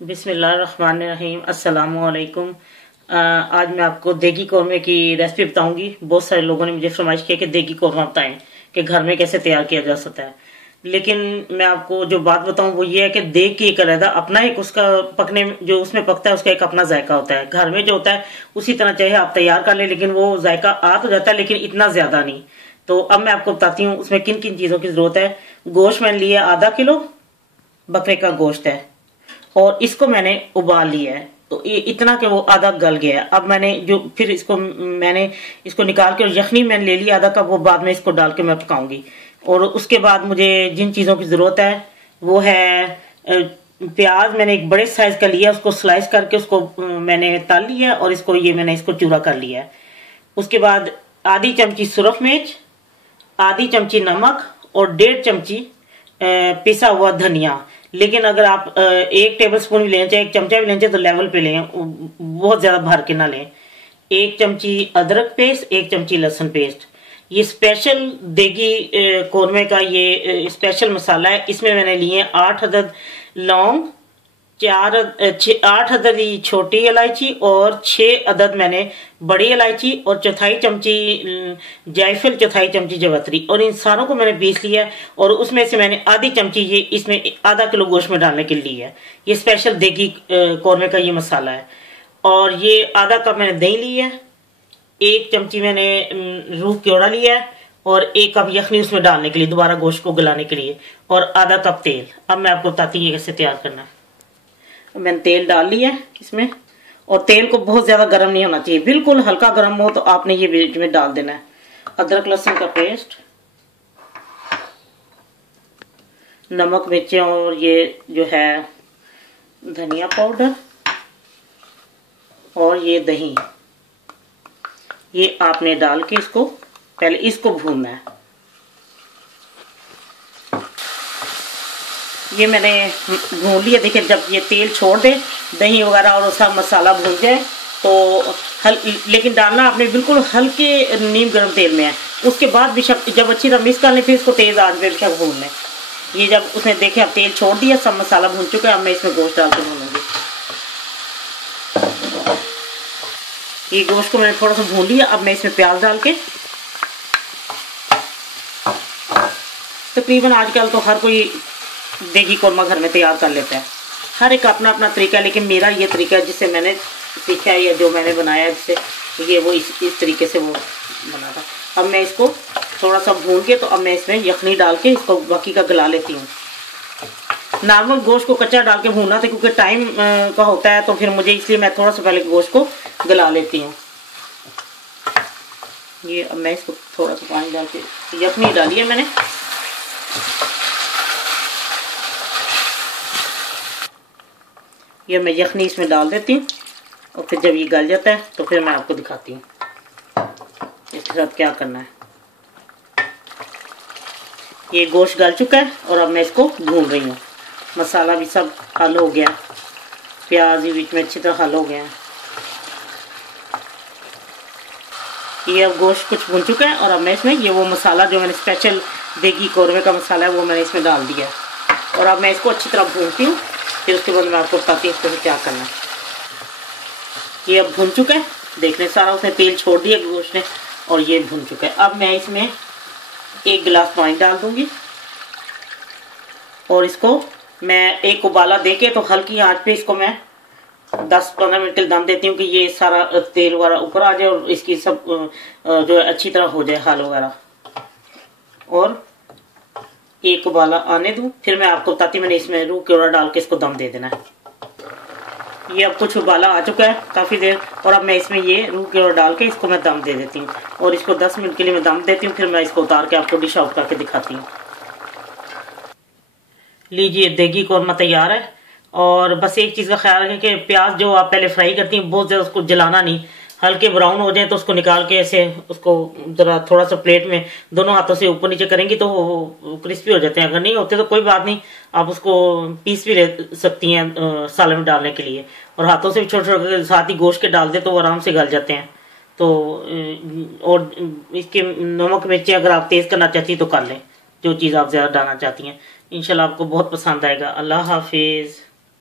बिस्मिल्लाहिर्रहमानिर्रहीम। अस्सलामुअलैकुम। आज मैं आपको देगी कौरमे की रेसिपी बताऊंगी। बहुत सारे लोगों ने मुझे फरमाइश किया कि देगी कौरमा बताएं कि घर में कैसे तैयार किया जा सकता है। लेकिन मैं आपको जो बात बताऊं वो ये है कि देग की एक अलग अपना एक उसका पकने में जो उसमें पकता है उसका एक अपना जायका होता है। घर में जो होता है उसी तरह चाहे आप तैयार कर ले, लेकिन वो जायका आ तो जाता है लेकिन इतना ज्यादा नहीं। तो अब मैं आपको बताती हूँ उसमें किन किन चीजों की जरूरत है। गोश्त मैंने लिया आधा किलो, बकरे का गोश्त है और इसको मैंने उबाल लिया है। तो ये इतना कि वो आधा गल गया है। अब मैंने जो फिर मैंने इसको निकाल के और यखनी मैंने ले लिया आधा कप, वो बाद में इसको डाल के मैं पकाऊंगी। और उसके बाद मुझे जिन चीजों की जरूरत है वो है प्याज मैंने एक बड़े साइज का लिया, उसको स्लाइस करके उसको मैंने तल लिया और मैंने इसको चूरा कर लिया है। उसके बाद आधी चमची सुरख मिर्च, आधी चमची नमक और 1.5 चमची पिसा हुआ धनिया। लेकिन अगर आप 1 टेबल स्पून भी लें चाहे 1 चमचा भी लें चाहे तो लेवल पे लें, बहुत ज्यादा भर के ना लें। 1 चमची अदरक पेस्ट, 1 चमची लहसुन पेस्ट। ये स्पेशल देगी कौरमे का ये स्पेशल मसाला है। इसमें मैंने लिए 8 अदद लौंग, 8 अदद छोटी इलायची और 6 अदद मैंने बड़ी इलायची और 1/4 चमची जायफल, 1/4 चमची जवतरी। और इन सारों को मैंने पीस लिया है और उसमें से मैंने आधी चमची ये इसमें आधा किलो गोश्त में डालने के लिए है। ये स्पेशल देगी कौरमे का ये मसाला है। और ये आधा कप मैंने दही लिया है, 1 चमची मैंने रूह क्योड़ा लिया है और 1 कप यखनी उसमें डालने के लिए दोबारा गोश्त को गलाने के लिए, और आधा कप तेल। अब मैं आपको बताती हूँ कैसे तैयार करना है। मैंने तेल डाल लिया है इसमें, और तेल को बहुत ज्यादा गर्म नहीं होना चाहिए, बिल्कुल हल्का गर्म हो तो आपने ये बीच में डाल देना है। अदरक लहसुन का पेस्ट, नमक मिर्चें और ये जो है धनिया पाउडर और ये दही, ये आपने डाल के इसको पहले इसको भूनना है। ये मैंने भून लिया। देखिए जब ये तेल छोड़ दे दही वगैरह और उसका मसाला भून जाए तो लेकिन डालना आपने बिल्कुल हल्के नीम गर्म तेल में है। उसके बाद भी जब अच्छी तरह मिक्स कर लें फिर इसको तेज आंच पे बेशक भून लें। ये जब उसने देखे अब तेल छोड़ दिया, सब मसाला भून चुका है, अब मैं इसमें गोश्त डाल के भूनूंगी। ये गोश्त को मैंने थोड़ा सा भून लिया। अब मैं इसमें प्याज डाल के, तकरीबन आजकल तो हर कोई देगी कौरमा घर में तैयार कर लेता है, हर एक अपना अपना तरीका है। लेकिन मेरा ये तरीका है जिससे मैंने सीखा है या जो मैंने बनाया है जिससे ये वो इस तरीके से वो बना था। अब मैं इसको थोड़ा सा भून के तो अब मैं इसमें यखनी डाल के इसको बाकी का गला लेती हूँ। नॉर्मल गोश्त को कच्चा डाल के भूनना था क्योंकि टाइम का होता है, तो फिर मुझे इसलिए मैं थोड़ा सा पहले गोश्त को गला लेती हूँ। ये अब मैं इसको थोड़ा सा पानी डाल के यखनी डाली है मैंने। ये मैं यखनी इसमें डाल देती हूँ और फिर जब ये गल जाता है तो फिर मैं आपको दिखाती हूँ इसके साथ क्या करना है। ये गोश्त गल चुका है और अब मैं इसको भून रही हूँ। मसाला भी सब हल हो गया, प्याज भी बीच में अच्छी तरह हल हो गया। ये अब गोश्त कुछ भून चुका है और अब मैं इसमें ये वो मसाला जो मैंने स्पेशल देगी कौरमे का मसाला है वो मैंने इसमें डाल दिया है। और अब मैं इसको अच्छी तरह भूनती हूँ, फिर उसके बाद मैं आपको बताती हूँ इसको क्या करना है। ये अब भून चुका है, देख लें सारा उसने तेल छोड़ दिया गोश्त ने और ये भून चुका है। अब मैं इसमें 1 गिलास पानी डाल दूंगी और इसको मैं एक उबाला देके तो हल्की आंच पे इसको मैं 10-15 मिनट के लिए दम देती हूँ कि ये सारा तेल वगैरह ऊपर आ जाए और इसकी सब जो है अच्छी तरह हो जाए हाल वगैरह। और एक उबाला आने दूं, फिर मैं आपको बताती मैंने इसमें रूह क्योड़ा डाल के इसको दम दे देना है। ये अब कुछ उबाला आ चुका है काफी देर, और अब मैं इसमें ये रूह क्योड़ा डाल के इसको मैं दम दे देती हूँ और इसको 10 मिनट के लिए मैं दम देती हूँ। फिर मैं इसको उतार के आपको डिश आउट करके दिखाती हूँ। लीजिए देगी कौरमा तैयार है। और बस एक चीज का ख्याल रखें कि प्याज जो आप पहले फ्राई करती हैं बहुत ज्यादा उसको जलाना नहीं, हल्के ब्राउन हो जाए तो उसको निकाल के ऐसे उसको जरा थोड़ा सा प्लेट में दोनों हाथों से ऊपर नीचे करेंगी तो वो क्रिस्पी हो जाते हैं। अगर नहीं होते तो कोई बात नहीं, आप उसको पीस भी ले सकती हैं सालन में डालने के लिए, और हाथों से भी छोटे छोटे साथ ही गोश्त के डाल दे तो वो आराम से गल जाते हैं। तो और इसके नमक मिर्ची अगर आप तेज करना चाहती तो कर लें, जो चीज़ आप ज़्यादा डालना चाहती हैं। इंशाल्लाह आपको बहुत पसंद आएगा। अल्लाह हाफिज़।